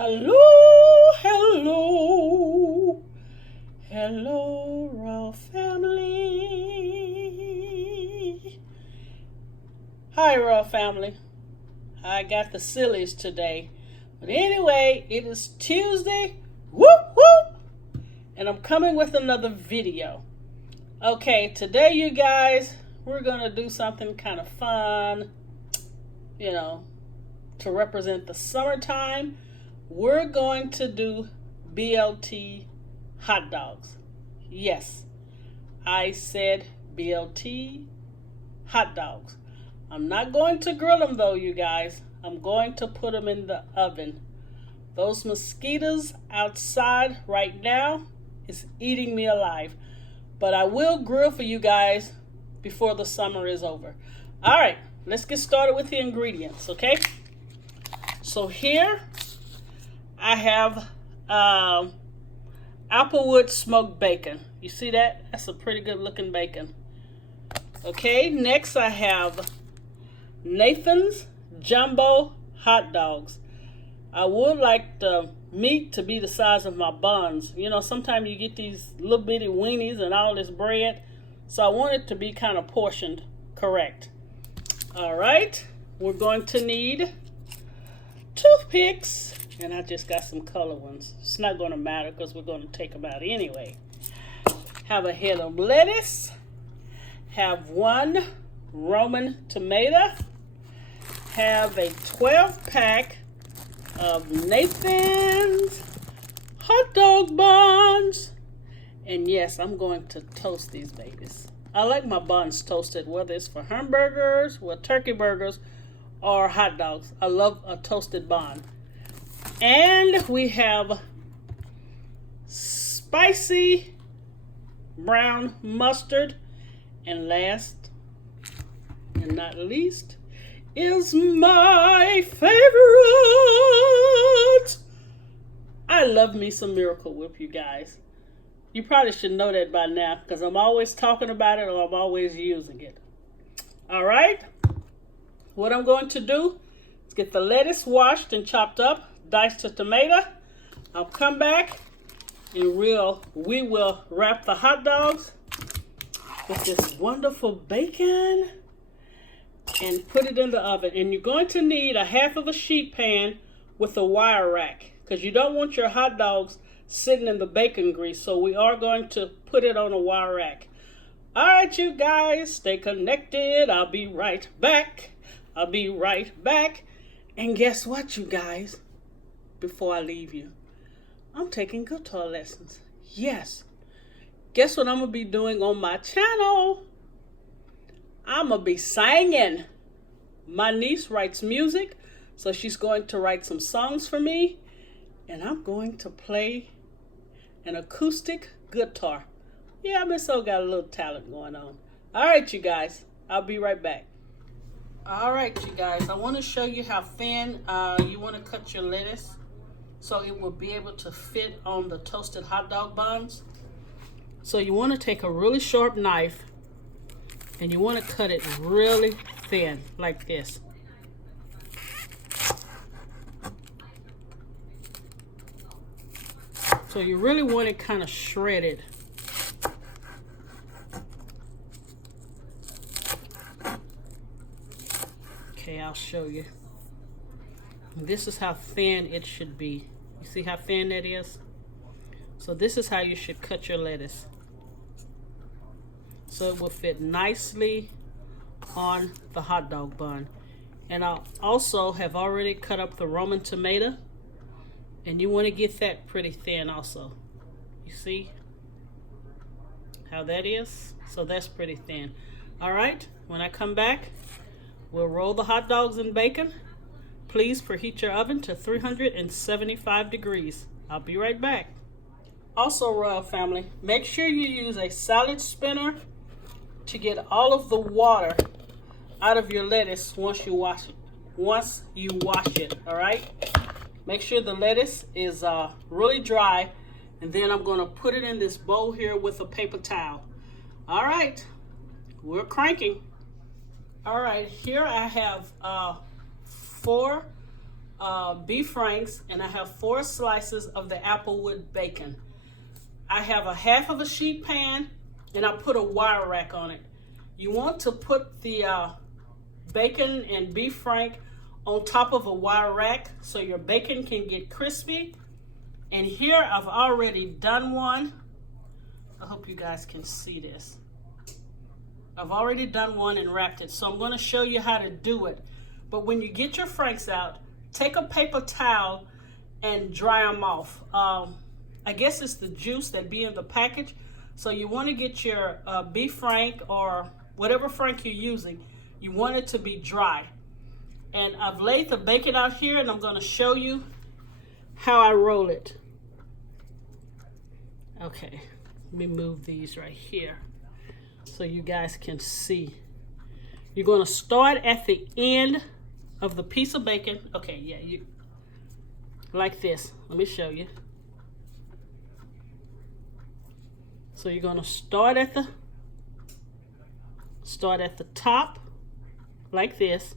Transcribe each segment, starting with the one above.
Hello, hello, hello, Raw family. Hi, Raw family. I got the sillies today. But anyway, it is Tuesday. Whoop, whoop. And I'm coming with another video. Okay, today, you guys, we're going to do something kind of fun, to represent the summertime. We're going to do BLT hot dogs. Yes, I said BLT hot dogs. I'm not going to grill them though, you guys. I'm going to put them in the oven. Those mosquitoes outside right now is eating me alive. But I will grill for you guys before the summer is over. All right, let's get started with the ingredients, okay? So here I have Applewood smoked bacon. You see that? That's a pretty good looking bacon. Okay, next I have Nathan's Jumbo hot dogs. I would like the meat to be the size of my buns. Sometimes you get these little bitty weenies and all this bread. So I want it to be kind of portioned correct. All right, we're going to need toothpicks. And I just got some color ones. It's not going to matter because we're going to take them out anyway. Have a head of lettuce. Have one Roman tomato. Have a 12-pack of Nathan's hot dog buns. And yes, I'm going to toast these babies. I like my buns toasted, whether it's for hamburgers, turkey burgers, or hot dogs. I love a toasted bun. And we have spicy brown mustard. And last and not least is my favorite. I love me some Miracle Whip, you guys. You probably should know that by now because I'm always talking about it or I'm always using it. All right. What I'm going to do is get the lettuce washed and chopped up. Dice the tomato. I'll come back and we will wrap the hot dogs with this wonderful bacon and put it in the oven. And you're going to need a half of a sheet pan with a wire rack because you don't want your hot dogs sitting in the bacon grease. So we are going to put it on a wire rack. All right, you guys, stay connected. I'll be right back. And guess what, you guys? Before I leave you, I'm taking guitar lessons. Yes. Guess what I'm going to be doing on my channel? I'm going to be singing. My niece writes music, so she's going to write some songs for me, and I'm going to play an acoustic guitar. Yeah, Miss O got a little talent going on. All right, you guys, I'll be right back. All right, you guys, I want to show you how thin you want to cut your lettuce so it will be able to fit on the toasted hot dog buns. So you want to take a really sharp knife and you want to cut it really thin like this. So you really want it kind of shredded. Okay, I'll show you. This is how thin it should be. You see how thin that is? So this is how you should cut your lettuce. So it will fit nicely on the hot dog bun. And I also have already cut up the Roman tomato. And you want to get that pretty thin also. You see how that is? So that's pretty thin. All right, when I come back, we'll roll the hot dogs in bacon. Please preheat your oven to 375 degrees. I'll be right back. Also, Royal Family, make sure you use a salad spinner to get all of the water out of your lettuce once you wash it. All right? Make sure the lettuce is really dry, and then I'm going to put it in this bowl here with a paper towel. All right, we're cranking. All right, here I have 4 beef franks, and I have 4 slices of the applewood bacon. I have a half of a sheet pan, and I put a wire rack on it. You want to put the bacon and beef frank on top of a wire rack so your bacon can get crispy. And here I've already done one. I hope you guys can see this. I've already done one and wrapped it, so I'm going to show you how to do it. But when you get your franks out, take a paper towel and dry them off. I guess it's the juice that be in the package. So you want to get your beef frank or whatever frank you're using, you want it to be dry. And I've laid the bacon out here, and I'm going to show you how I roll it. Okay, let me move these right here so you guys can see. You're going to start at the end of the piece of bacon. Okay, yeah, you like this. Let me show you. So you're going to start at the top like this,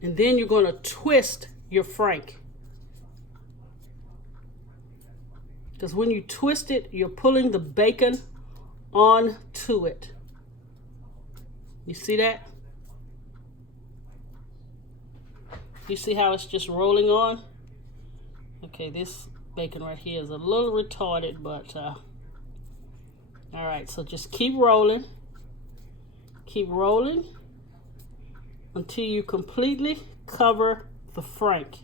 and then you're going to twist your frank, because when you twist it, you're pulling the bacon onto it. You see that? You see how it's just rolling on? Okay, this bacon right here is a little retarded, but all right, so just keep rolling until you completely cover the frank.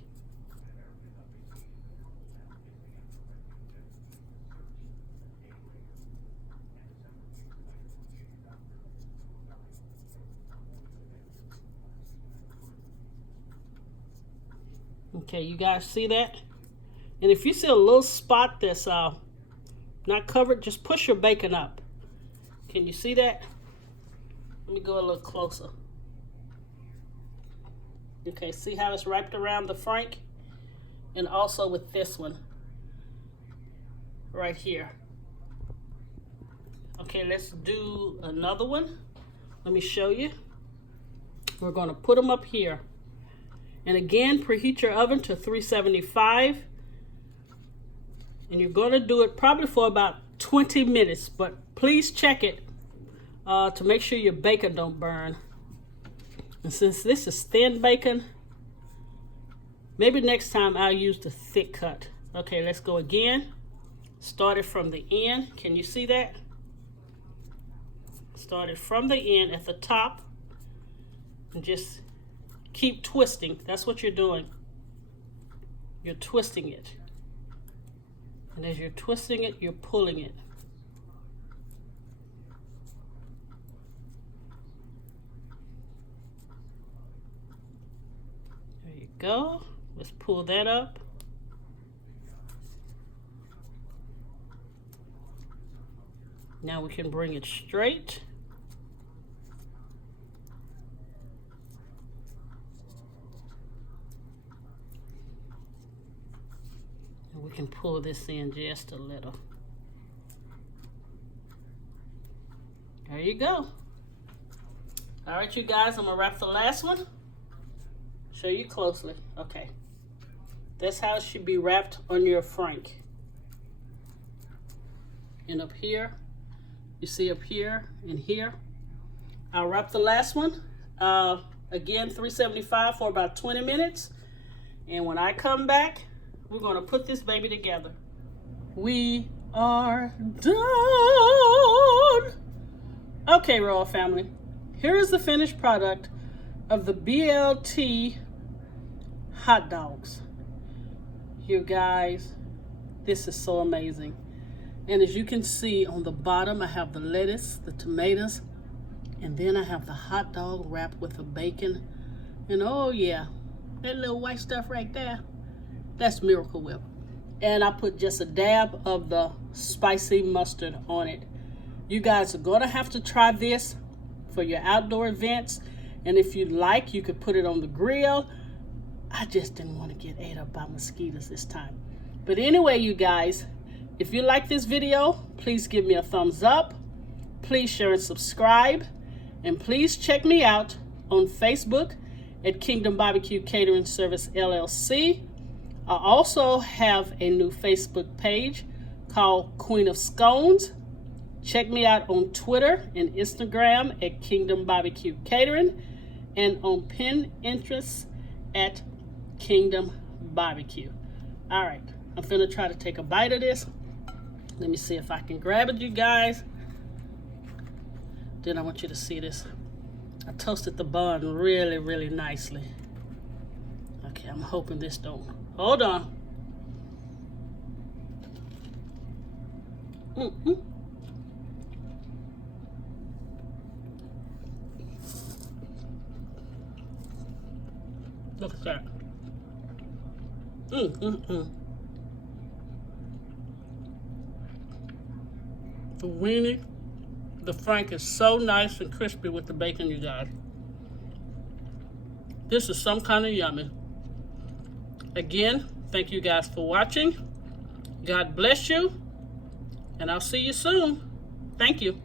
Okay, you guys see that? And if you see a little spot that's not covered, just push your bacon up. Can you see that? Let me go a little closer. Okay, see how it's wrapped around the frank? And also with this one right here. Okay, let's do another one. Let me show you. We're going to put them up here. And again, preheat your oven to 375. And you're going to do it probably for about 20 minutes. But please check it to make sure your bacon don't burn. And since this is thin bacon, maybe next time I'll use the thick cut. Okay, let's go again. Start it from the end. Can you see that? Start it from the end at the top. And just keep twisting. That's what you're doing. You're twisting it. And as you're twisting it, you're pulling it. There you go. Let's pull that up. Now we can bring it straight. And we can pull this in just a little. There you go. All right, you guys, I'm gonna wrap the last one. Show you closely. Okay. That's how it should be wrapped on your frank. And up here, you see up here and here. I'll wrap the last one. Again, 375 for about 20 minutes. And when I come back, we're gonna put this baby together. We are done. Okay, Royal Family. Here is the finished product of the BLT hot dogs. You guys, this is so amazing. And as you can see on the bottom, I have the lettuce, the tomatoes, and then I have the hot dog wrapped with the bacon. And oh yeah, that little white stuff right there, that's Miracle Whip. And I put just a dab of the spicy mustard on it. You guys are gonna have to try this for your outdoor events. And if you'd like, you could put it on the grill. I just didn't want to get ate up by mosquitoes this time. But anyway, you guys, if you like this video, please give me a thumbs up. Please share and subscribe. And please check me out on Facebook at Kingdom Barbecue Catering Service LLC. I also have a new Facebook page called Queen of Scones. Check me out on Twitter and Instagram at Kingdom Barbecue Catering, and on Pinterest at Kingdom Barbecue. All right, I'm finna try to take a bite of this. Let me see if I can grab it, you guys. Then I want you to see this. I toasted the bun really, really nicely. Okay, I'm hoping this don't. Hold on. Look at that. The weenie, the frank is so nice and crispy with the bacon, you guys. This is some kind of yummy. Again, thank you guys for watching. God bless you, and I'll see you soon. Thank you.